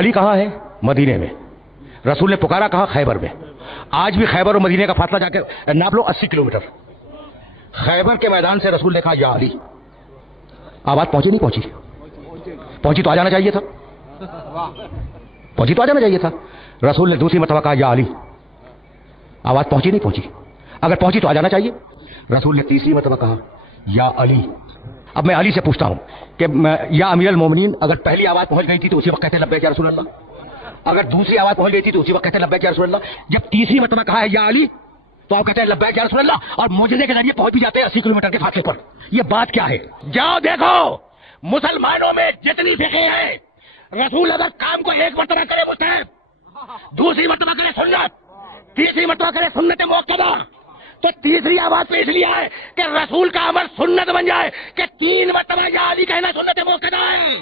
علی کہاں ہے؟ مدینے میں. رسول نے پکارا کہاں؟ خیبر میں. آج بھی خیبر اور مدینے کا فاصلہ جا کے ناپ لو 80 کلومیٹر. خیبر کے میدان سے رسول نے کہا یا علی. آواز پہنچی نہیں پہنچی؟ پہنچی تو آ جانا چاہیے تھا. پہنچی تو آ جانا چاہیے تھا. رسول نے دوسری مرتبہ کہا یا علی. آواز پہنچی نہیں پہنچی؟ اگر پہنچی تو آ جانا چاہیے. رسول نے تیسری مرتبہ کہا یا علی. اب میں علی سے پوچھتا ہوں کہ یا امیر المومنین، اگر پہلی آواز پہنچ گئی تھی تو اسی وقت کہتے لبیک یا رسول اللہ. اگر دوسری آواز پہنچ گئی تھی تو اسی وقت کہتے لبیک یا رسول اللہ. جب تیسری مرتبہ کہا ہے یا علی تو آپ کہتے ہیں لبیک یا رسول اللہ، اور معجزے کے ذریعے پہنچ بھی جاتے ہیں 80 کلومیٹر کے فاصلے پر. یہ بات کیا ہے؟ جاؤ دیکھو مسلمانوں میں جتنی فقہ ہے، رسول اگر کام کو ایک مرتبہ کرے مستحب، دوسری مرتبہ کرے سنت، تیسری مرتبہ کرے سنت مؤکدہ، تو تیسری آواز پہ اس لیے ہے کہ رسول کا عمل سنت بن جائے کہ 3 مرتبہ یا علی کہنا سنت مؤکدہ ہے.